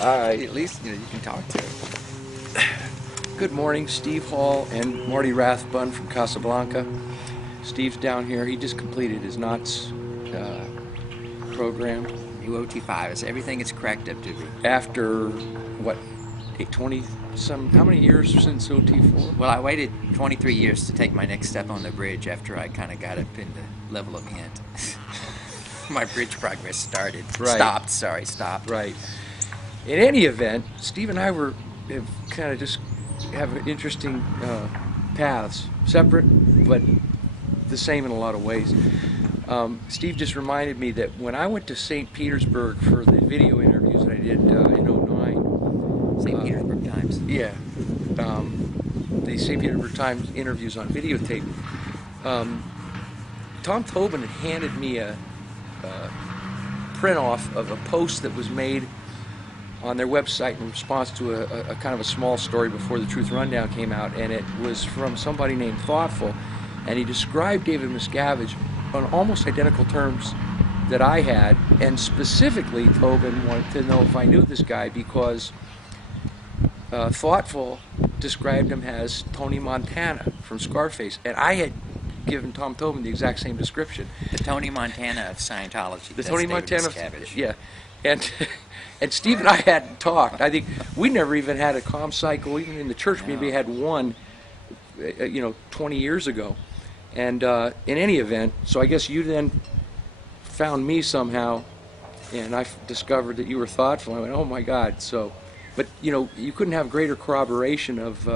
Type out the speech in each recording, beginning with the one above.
All right. At least you can talk to him. Good morning, Steve Hall and Marty Rathbun from Casablanca. Steve's down here. He just completed his knots program New OT5 is everything it's cracked up to be. after what, 20 some? How many years since OT4? Well, I waited 23 years to take my next step on the bridge after I kind of got up in the level of ant. My bridge progress started. Right. Stopped. Right. In any event, Steve and I have kind of just have interesting paths, separate but the same in a lot of ways. Steve just reminded me that when I went to St. Petersburg for the video interviews that I did in '09, St. Petersburg Times. yeah, the St. Petersburg Times interviews on videotape, Tom Tobin had handed me a print off of a post that was made on their website in response to a kind of a small story before the Truth Rundown came out, and it was from somebody named Thoughtful, and he described David Miscavige on almost identical terms that I had, and specifically Tobin wanted to know if I knew this guy because Thoughtful described him as Tony Montana from Scarface, and I had given Tom Tobin the exact same description. The Tony Montana of Scientology. The That's Tony David Montana, Miscavige. yeah, and and Steve and I hadn't talked. I think we never even had a comm cycle, even in the church. Maybe No. had one, 20 years ago. And in any event, so I guess you then found me somehow, and I discovered that you were Thoughtful. I went, oh my God! So, but you couldn't have greater corroboration of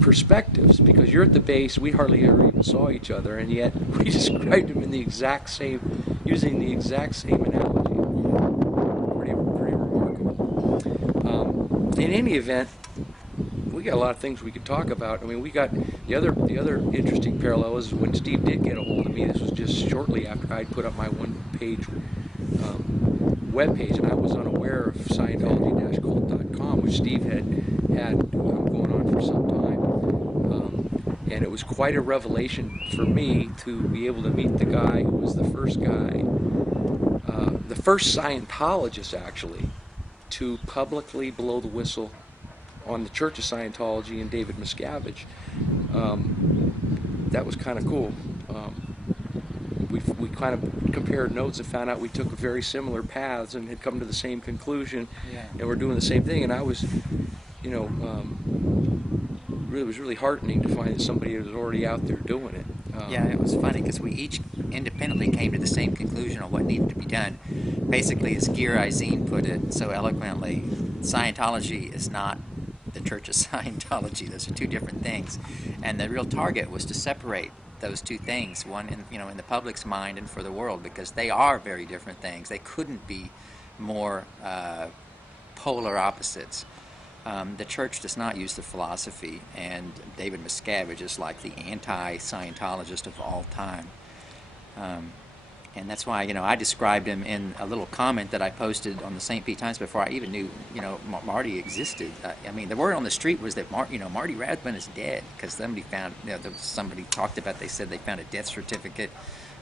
perspectives because you're at the base. We hardly ever even saw each other, and yet we described him in the exact same, using the exact same analogy. Pretty remarkable. In any event, we got a lot of things we could talk about. I mean, we got the other interesting parallel is when Steve did get a hold of me. This was just shortly after I'd put up my one-page webpage, and I was unaware of Scientology-cult.com, which Steve had going on for some time. And it was quite a revelation for me to be able to meet the guy who was the first guy, the first Scientologist actually, to publicly blow the whistle on the Church of Scientology and David Miscavige. That was kind of cool. We kind of compared notes and found out we took very similar paths and had come to the same conclusion, and we're doing the same thing. And I was, it was really heartening to find that somebody was already out there doing it. Yeah, it was funny because we each independently came to the same conclusion on what needed to be done. Basically, as Gir Eisen put it so eloquently, Scientology is not the Church of Scientology. Those are two different things, and the real target was to separate those two things, one in the public's mind and for the world, because they are very different things. They couldn't be more polar opposites. The Church does not use the philosophy, and David Miscavige is like the anti-Scientologist of all time. And that's why, I described him in a little comment that I posted on the St. Pete Times before I even knew, Marty existed. I mean, the word on the street was that Marty Rathbun is dead because somebody found, somebody talked about, they said they found a death certificate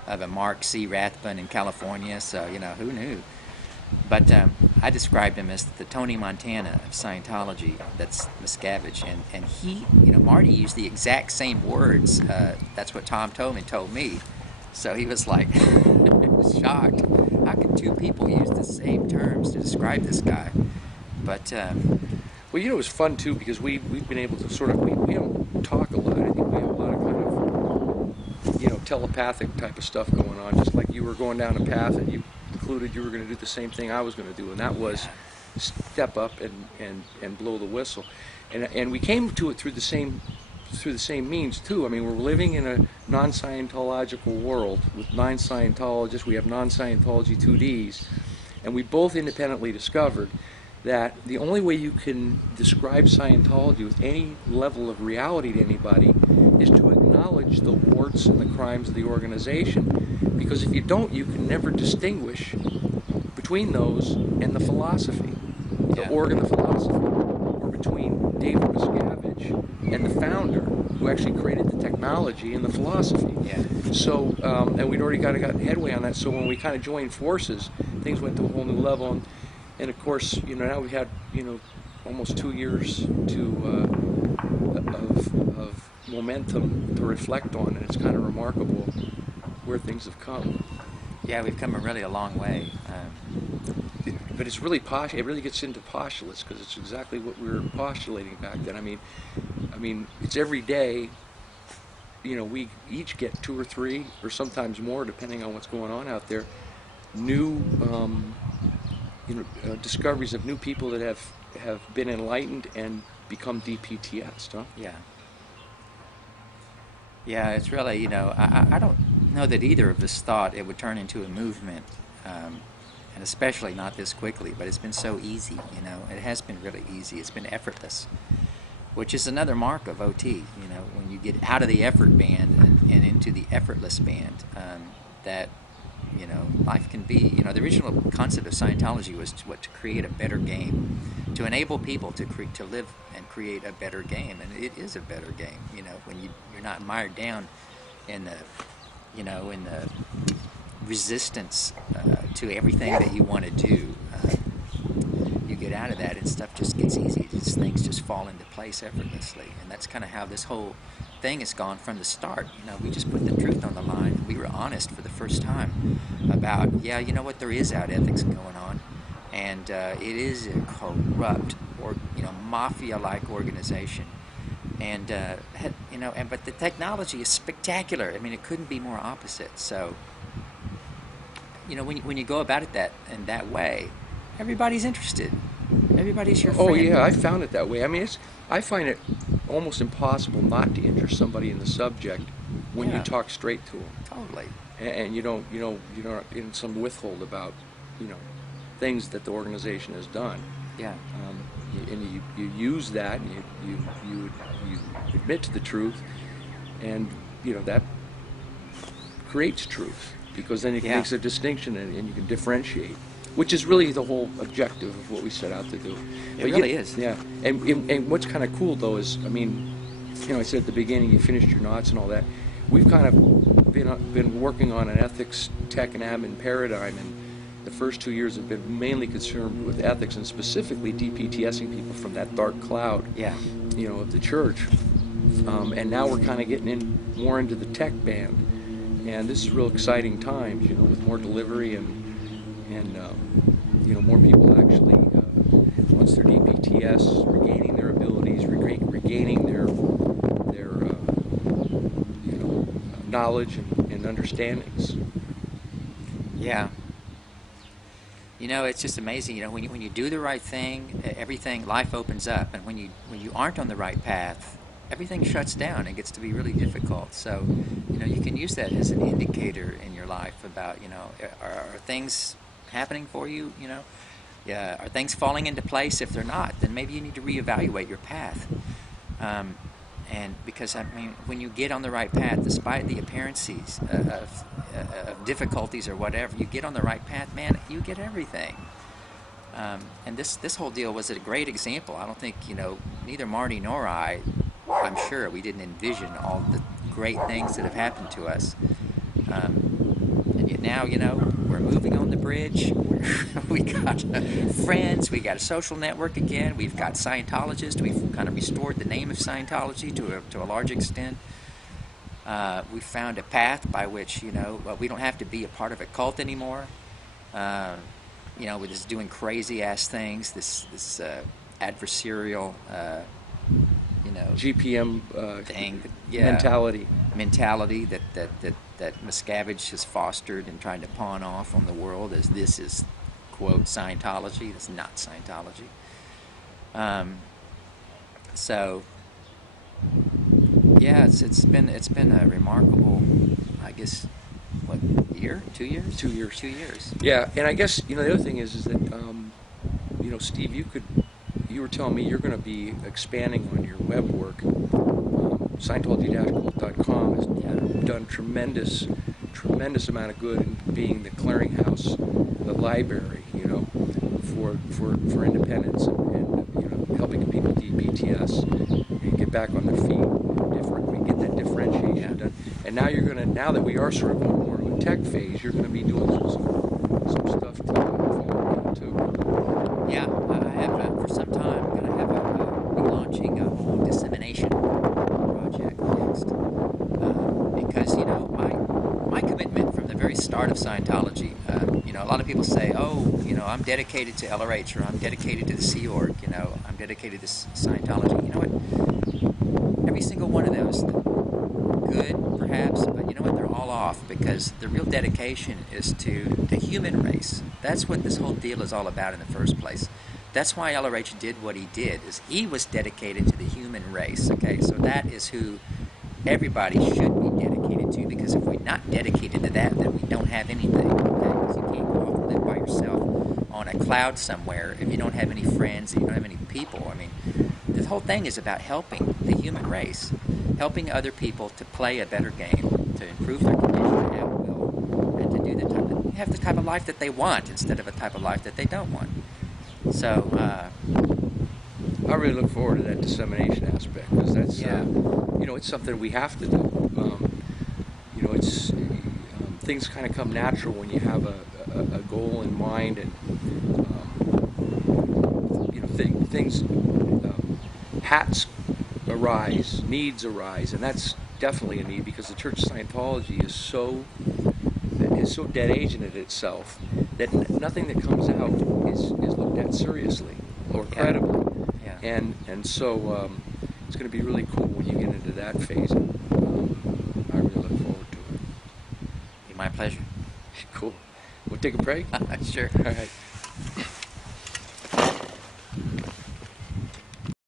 of a Mark C. Rathbun in California, so, who knew? But I described him as the Tony Montana of Scientology. That's Miscavige, and he, Marty used the exact same words. That's what Tom Tobin told me. So he was like shocked. How could two people use the same terms to describe this guy? But well, it was fun too because we've been able to sort of we don't talk a lot. I think we have a lot of kind of telepathic type of stuff going on. Just like you were going down a path and you concluded you were going to do the same thing I was going to do, and that was step up and blow the whistle. And we came to it through the same means too. I mean, we're living in a non-Scientological world with 9 Scientologists. We have non-Scientology 2Ds, and we both independently discovered that the only way you can describe Scientology with any level of reality to anybody is to acknowledge the warts and the crimes of the organization, because if you don't, you can never distinguish between those and the philosophy, the organ of philosophy, or between David Miscavige and the founder who actually created the technology and the philosophy. Yeah. So, and we'd already got headway on that. So when we kind of joined forces, things went to a whole new level. And of course, now we've had almost 2 years of momentum to reflect on, and it's kind of remarkable where things have come. Yeah, we've come really a long way. But it's really it really gets into postulates, because it's exactly what we were postulating back then. I mean, it's every day. We each get 2 or 3, or sometimes more, depending on what's going on out there. New, discoveries of new people that have been enlightened and become DPTS, huh? Yeah. Yeah, it's really, I don't know that either of us thought it would turn into a movement, and especially not this quickly, but it's been so easy, It has been really easy. It's been effortless, which is another mark of OT, when you get out of the effort band and into the effortless band, that, life can be, the original concept of Scientology was to create a better game, to enable people to live and create a better game, and it is a better game, when you're not mired down in the resistance to everything that you want to do. You get out of that and stuff just gets easy. Things just fall into place effortlessly, and that's kind of how this whole thing has gone from the start. We just put the truth on the line. We were honest for the first time about, what, there is out ethics going on, and it is a corrupt or mafia-like organization, and but the technology is spectacular. I mean, it couldn't be more opposite. So when you go about it in that way, everybody's interested. Everybody's your friend. Oh yeah, I found it that way. I mean, I find it almost impossible not to interest somebody in the subject when you talk straight to them. Totally. And you're not in some withhold about things that the organization has done. Yeah. And you use that, and you admit to the truth, and that creates truth, because then it makes a distinction, and you can differentiate, which is really the whole objective of what we set out to do. It really is. Yeah. And what's kind of cool, though, is, I said at the beginning, you finished your knots and all that. We've kind of been working on an ethics, tech, and admin paradigm, and the first 2 years have been mainly concerned with ethics, and specifically DPTSing people from that dark cloud, of the church. And now we're kind of getting more into the tech band, and this is real exciting times, with more delivery and more people actually, once they're DPTS, regaining their abilities, regaining their knowledge and understandings. Yeah. It's just amazing. When you do the right thing, life opens up, and when you aren't on the right path, everything shuts down and gets to be really difficult. So, you can use that as an indicator in your life about, are things happening for you? Are things falling into place? If they're not, then maybe you need to reevaluate your path. And because, when you get on the right path, despite the appearances of difficulties or whatever, you get on the right path, man, you get everything. And this whole deal was a great example. I don't think, neither Marty nor I'm sure we didn't envision all the great things that have happened to us. And yet now, we're moving on the bridge. We got friends. We got a social network again. We've got Scientologists. We've kind of restored the name of Scientology to a large extent. We found a path by which, we don't have to be a part of a cult anymore. We're just doing crazy ass things. This adversarial, GPM thing, mentality that Miscavige has fostered and tried to pawn off on the world as this is, quote, Scientology. It's not Scientology. So yeah, it's been a remarkable, I guess, what, year? 2 years? 2 years. 2 years. Yeah, and I guess the other thing is that Steve, you were telling me you're going to be expanding on your web work. Scientology-cult.com has done tremendous amount of good in being the clearinghouse, the library, for independence and helping people DPTS and get back on their feet. We get that differentiation done. And now now that we are sort of going more into a tech phase, you're going to be doing some stuff to start of Scientology. A lot of people say, "Oh, I'm dedicated to LRH, or I'm dedicated to the Sea Org. I'm dedicated to Scientology." You know what? Every single one of those, good perhaps, but you know what? They're all off, because the real dedication is to the human race. That's what this whole deal is all about in the first place. That's why LRH did what he did. Is he was dedicated to the human race. Okay, so that is who everybody should be dedicated to, because if we're not dedicated to that, then we don't have anything. Okay, because you can't go off and live by yourself on a cloud somewhere if you don't have any friends and you don't have any people. I mean, the whole thing is about helping the human race, helping other people to play a better game, to improve their condition at will, and to do have the type of life that they want instead of a type of life that they don't want. So, I really look forward to that dissemination aspect, because that's, yeah. It's something we have to do. It's things kind of come natural when you have a goal in mind, and things, hats arise, needs arise, and that's definitely a need, because the Church of Scientology is so dead age in it itself that nothing that comes out is looked at seriously or credibly. Yeah. And so it's going to be really cool when you get into that phase. I really look forward to it. Be my pleasure. Cool. We'll take a break. Sure. All right.